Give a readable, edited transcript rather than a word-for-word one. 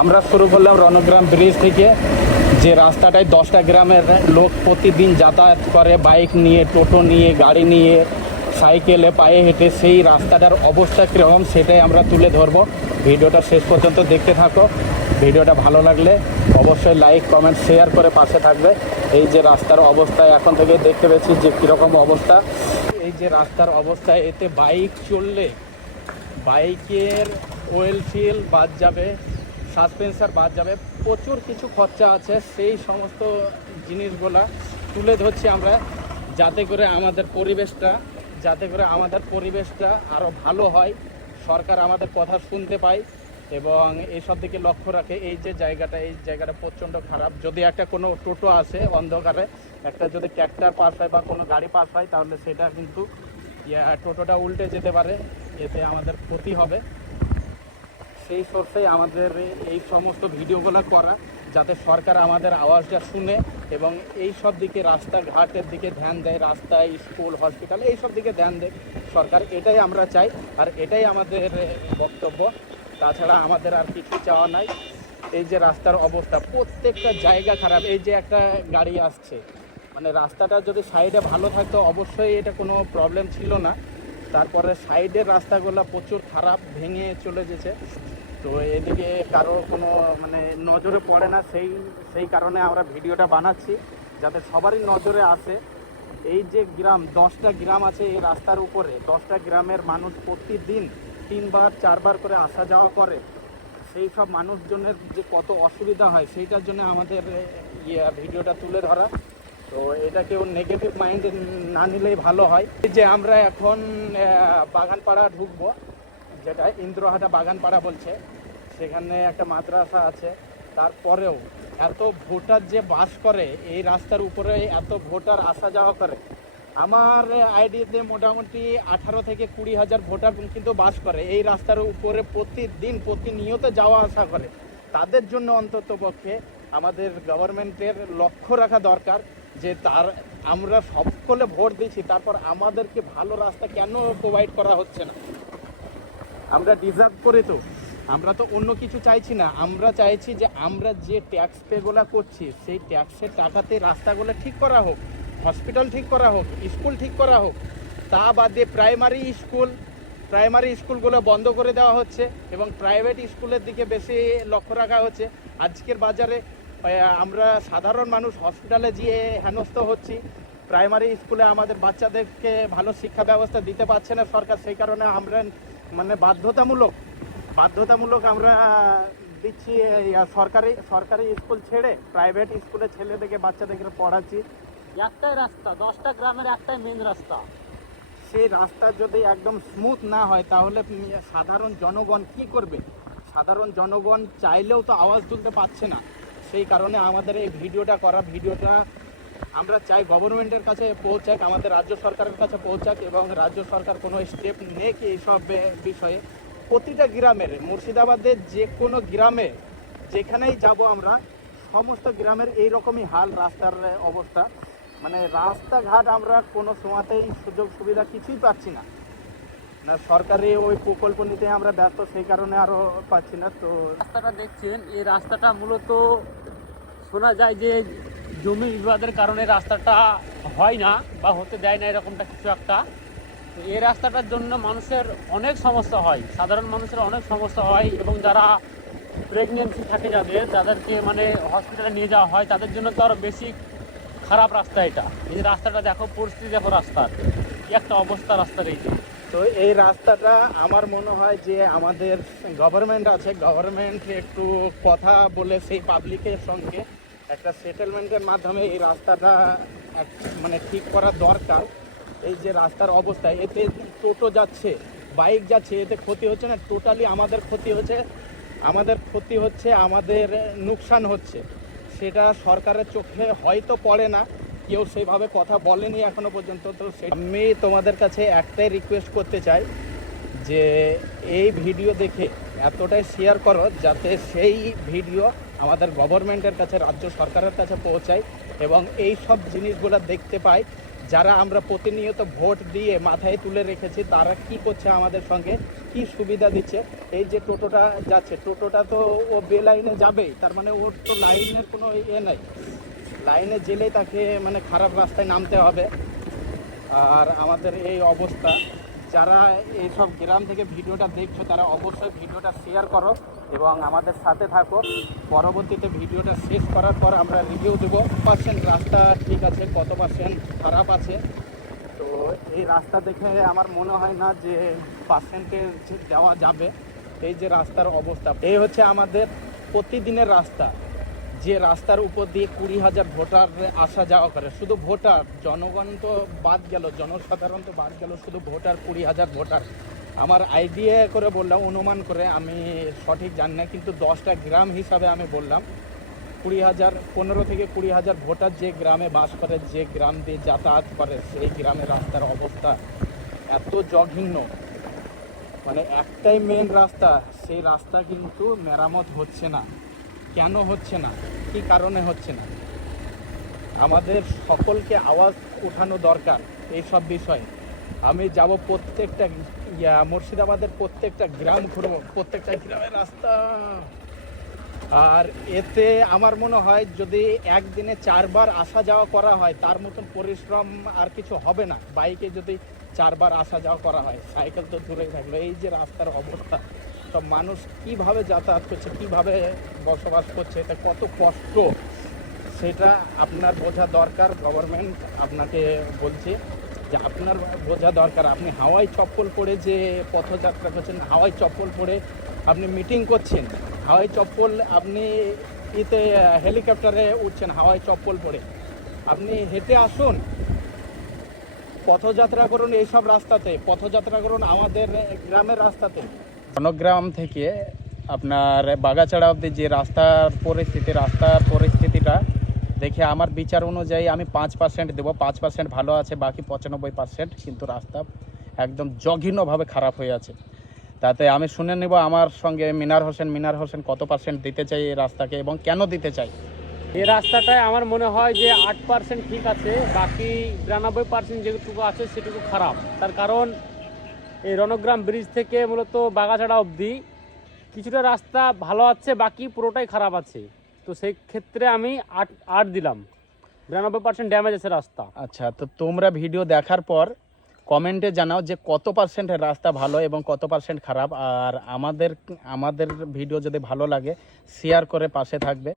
আমরা শুরু করলাম রণগ্রাম ব্রিজ থেকে, যে রাস্তাটায় 10টা গ্রামের লোক প্রতিদিন যাতায়াত করে, বাইক নিয়ে, টোটো নিয়ে, গাড়ি নিয়ে, সাইকেলে, পায়ে হেঁটে। সেই রাস্তাটার অবস্থা কীরকম সেটাই আমরা তুলে ধরবো। ভিডিওটা শেষ পর্যন্ত দেখতে থাকো। ভিডিওটা ভালো লাগলে অবশ্যই লাইক, কমেন্ট, শেয়ার করে পাশে থাকবে। এই যে রাস্তার অবস্থা এখন থেকে দেখতে পেয়েছি যে কীরকম অবস্থা। এই যে রাস্তার অবস্থা, এতে বাইক চললে বাইকের ওয়েল সিল বাদ যাবে, সাসপেন্সার বাদ যাবে, প্রচুর কিছু খরচা আছে। সেই সমস্ত জিনিসগুলা তুলে ধরছি আমরা, যাতে করে আমাদের পরিবেশটা আরও ভালো হয়, সরকার আমাদের কথা শুনতে পায় এবং এইসব দিকে লক্ষ্য রাখে। এই জায়গাটা প্রচণ্ড খারাপ। যদি একটা কোনো টোটো আসে অন্ধকারে, একটা যদি ট্র্যাক্টর পাস হয় বা কোনো গাড়ি পাস হয়, তাহলে সেটা কিন্তু টোটোটা উল্টে যেতে পারে, এতে আমাদের ক্ষতি হবে। সেই সোর্সে আমাদের এই সমস্ত ভিডিওগুলো করা, যাতে সরকার আমাদের আওয়াজটা শুনে এবং এই সব দিকে, রাস্তাঘাটের দিকে ধ্যান দেয়, রাস্তায়, স্কুল, হসপিটাল, এই সব দিকে ধ্যান দেয় সরকার। এটাই আমরা চাই আর এটাই আমাদের বক্তব্য। তাছাড়া আমাদের আর কিছু চাওয়া নাই। এই যে রাস্তার অবস্থা, প্রত্যেকটা জায়গা খারাপ। এই যে একটা গাড়ি আসছে, মানে রাস্তাটা যদি সাইডে ভালো থাকতো অবশ্যই এটা কোনো প্রবলেম ছিল না। তারপরে সাইডের রাস্তাগুলো প্রচুর খারাপ, ভেঙে চলে গেছে। তো এদিকে কারো কোনো মানে নজরে পড়ে না, সেই কারণে আমরা ভিডিওটা বানাচ্ছি, যাতে সবারই নজরে আসে। এই যে গ্রাম, 10টা গ্রাম আছে এই রাস্তার উপরে, 10টা গ্রামের মানুষ প্রতিদিন 3বার 4বার করে আসা যাওয়া করে। সেই সব মানুষজনের যে কত অসুবিধা হয়, সেইটার জন্য আমাদের ভিডিওটা তুলে ধরা। তো এটা কেউ নেগেটিভ মাইন্ডে না নিলেই ভালো হয়। এই যে আমরা এখন বাগানপাড়া ঢুকবো, যেটা ইন্দ্রহাটা বাগানপাড়া বলছে, সেখানে একটা মাদ্রাসা আছে। তারপরেও এত ভোটার যে বাস করে এই রাস্তার উপরে, এত ভোটার আসা যাওয়া করে। আমার আইডিতে মোটামুটি 18 থেকে 20 হাজার ভোটার কিন্তু বাস করে এই রাস্তার উপরে, প্রতিদিন প্রতিনিয়ত যাওয়া আসা করে। তাদের জন্য অন্তত পক্ষে আমাদের গভর্নমেন্টের লক্ষ্য রাখা দরকার, যে আমরা সকলে ভোট দিচ্ছি, তারপর আমাদেরকে ভালো রাস্তা কেন প্রোভাইড করা হচ্ছে না? আমরা ডিজার্ভ করি তো, আমরা তো অন্য কিছু চাইছি না। আমরা চাইছি যে আমরা যে ট্যাক্স পেগুলো করছি, সেই ট্যাক্সের টাকাতে রাস্তাগুলো ঠিক করা হোক, হসপিটাল ঠিক করা হোক, স্কুল ঠিক করা হোক। তা বাদে প্রাইমারি স্কুলগুলো বন্ধ করে দেওয়া হচ্ছে এবং প্রাইভেট স্কুলের দিকে বেশি লক্ষ্য রাখা হচ্ছে। আজকের বাজারে আমরা সাধারণ মানুষ হসপিটালে গিয়ে হেনস্থ হচ্ছি। প্রাইমারি স্কুলে আমাদের বাচ্চাদেরকে ভালো শিক্ষা ব্যবস্থা দিতে পারছে না সরকার, সেই কারণে আমরা মানে বাধ্যতামূলক আমরা দিচ্ছি সরকারি স্কুল ছেড়ে প্রাইভেট স্কুলে ছেলেদেরকে, বাচ্চাদেরকে পড়াচ্ছি। একটাই রাস্তা, 10টা গ্রামের একটাই মেন রাস্তা। সেই রাস্তা যদি একদম স্মুথ না হয়, তাহলে সাধারণ জনগণ কি করবে? সাধারণ জনগণ চাইলেও তো আওয়াজ তুলতে পারছে না। সেই কারণে আমাদের এই ভিডিওটা আমরা চাই গভর্নমেন্টের কাছে পৌঁছাক, আমাদের রাজ্য সরকারের কাছে পৌঁছাক এবং রাজ্য সরকার কোনো স্টেপ নেক এইসব বিষয়ে। প্রতিটা গ্রামের, মুর্শিদাবাদের যে কোনো গ্রামে যেখানেই যাব আমরা, সমস্ত গ্রামের এইরকমই হাল, রাস্তার অবস্থা। মানে রাস্তাঘাট আমরা কোনো সময়তেই সুযোগ সুবিধা কিছুই পাচ্ছি না। সরকারি ওই প্রকল্প নিতে আমরা ব্যস্ত, সেই কারণে আরও পাচ্ছি না। তো রাস্তাটা দেখছেন, এই রাস্তাটা মূলত শোনা যায় যে জমি বিবাদের কারণে রাস্তাটা হয় না বা হতে দেয় না, এরকমটা কিছু একটা। তো এই রাস্তাটার জন্য মানুষের অনেক সমস্যা হয়, সাধারণ মানুষের অনেক সমস্যা হয় এবং যারা প্রেগনেন্সি থাকে যাদেরকে মানে হসপিটালে নিয়ে যাওয়া হয়, তাদের জন্য তো আরও বেশি খারাপ রাস্তা এটা। এই রাস্তাটা দেখো, পরিস্থিতি দেখো রাস্তার, কি একটা অবস্থা রাস্তার। এই তো এই রাস্তাটা আমার মনে হয় যে আমাদের গভর্নমেন্ট একটু কথা বলে সেই পাবলিকের সঙ্গে একটা সেটেলমেন্টের মাধ্যমে এই রাস্তাটা মানে ঠিক করা দরকার। এই যে রাস্তার অবস্থা, এতে টোটো যাচ্ছে, বাইক যাচ্ছে, এতে ক্ষতি হচ্ছে না? টোটালি আমাদের ক্ষতি হচ্ছে, আমাদের লোকসান হচ্ছে। সেটা সরকারের চোখে হয়তো পড়ে না, কেউ সেইভাবে কথা বলেনি এখনো পর্যন্ত। তো আমি তোমাদের কাছে একটাই রিকোয়েস্ট করতে চাই, যে এই ভিডিও দেখে এতটাই শেয়ার করো যাতে সেই ভিডিও আমাদের গভর্নমেন্টের কাছে, রাজ্য সরকারের কাছে পৌঁছায় এবং এই সব জিনিসগুলো দেখতে পায়, যারা আমরা প্রতিনিয়ত ভোট দিয়ে মাথায় তুলে রেখেছি তারা কি করছে আমাদের সঙ্গে, কি সুবিধা দিচ্ছে। এই যে টোটোটা যাচ্ছে, টোটোটা তো ও বে লাইনে যাবেই, তার মানে ওর তো লাইনের কোনো ইয়ে নাই, লাইনে জেলেই তাকে মানে খারাপ রাস্তায় নামতে হবে। আর আমাদের এই অবস্থা, যারা এইসব গ্রাম থেকে ভিডিওটা দেখছো তারা অবশ্যই ভিডিওটা শেয়ার করো এবং আমাদের সাথে থাকো। পরবর্তীতে ভিডিওটা শেষ করার পর আমরা রিভিউ দেবো পার্সেন্ট রাস্তা ঠিক আছে, কত পার্সেন্ট খারাপ আছে। তো এই রাস্তা দেখে আমার মনে হয় না যে পার্সেন্টেজ দেওয়া যাবে। এই যে রাস্তার অবস্থা, এই হচ্ছে আমাদের প্রতিদিনের রাস্তা, যে রাস্তার উপর দিয়ে 20,000 ভোটার আসা যাওয়া করে। শুধু ভোটার, জনগণ তো বাদ গেল, জনসাধারণ তো বাদ গেল, শুধু ভোটার 20,000 ভোটার। আমার আইডিয়া করে বললাম, অনুমান করে, আমি সঠিক জানি না, কিন্তু 10টা গ্রাম হিসাবে আমি বললাম 20,000, 15 থেকে 20,000 ভোটার যে গ্রামে বাস করে, যে গ্রাম দিয়ে যাতায়াত করে, সেই গ্রামের রাস্তার অবস্থা এত জঘন্য। মানে একটাই মেন রাস্তা, সেই রাস্তা কিন্তু মেরামত হচ্ছে না। কেন হচ্ছে না, কী কারণে হচ্ছে না, আমাদের সকলকে আওয়াজ ওঠানো দরকার এই সব বিষয়ে। আমি যাব প্রত্যেকটা মুর্শিদাবাদের প্রত্যেকটা গ্রাম ঘুরবো, প্রত্যেকটা গ্রামের রাস্তা। আর এতে আমার মনে হয় যদি একদিনে 4 বার আসা যাওয়া করা হয় তার মতন পরিশ্রম আর কিছু হবে না। বাইকে যদি 4 বার আসা যাওয়া করা হয়, সাইকেল তো দূরেই থাকলো। এই যে রাস্তার অবস্থা, সব মানুষ কিভাবে যাতায়াত করছে, কিভাবে বসবাস করছে, এটা কত কষ্ট সেটা আপনার বোঝা দরকার। গভর্নমেন্ট আপনাকে বলছে যে আপনার বোঝা দরকার। আপনি হাওয়াই চপ্পল পরে যে পথযাত্রা করছেন, হাওয়াই চপ্পল পরে আপনি মিটিং করছেন, হাওয়াই চপ্পল, আপনি ইতে হেলিকপ্টারে উঠছেন হাওয়াই চপ্পল পরে, আপনি হেঁটে আসুন, পথযাত্রা করুন এইসব রাস্তাতে, পথযাত্রা করুন আমাদের গ্রামের রাস্তাতে। বনগ্রাম থেকে আপনার বাগাছড়া অবধি যে রাস্তার পরিস্থিতিটা দেখে আমার বিচার অনুযায়ী আমি 5% দেবো। 5% ভালো আছে, বাকি 95% কিন্তু রাস্তা একদম জঘন্যভাবে খারাপ হয়ে আছে। তাতে আমি শুনে নেব আমার সঙ্গে মিনার হোসেন কত পার্সেন্ট দিতে চাই এই রাস্তাকে এবং কেন দিতে চাই। এই রাস্তাটায় আমার মনে হয় যে 8% ঠিক আছে, বাকি 92% যেটুকু আছে সেটুকু খারাপ। তার কারণ এই রণগ্রাম ব্রিজ থেকে মূলত বাগাছড়া অবধি কিছুটা রাস্তা ভালো আছে, বাকি পুরোটাই খারাপ আছে। তো সেই ক্ষেত্রে আমি 8 দিলাম। 92% ড্যামেজ আছে রাস্তা। আচ্ছা, তো তোমরা ভিডিও দেখার পর কমেন্টে জানাও যে কত পার্সেন্টের রাস্তা ভালো এবং কত পার্সেন্ট খারাপ। আর আমাদের ভিডিও যদি ভালো লাগে শেয়ার করে পাশে থাকবে।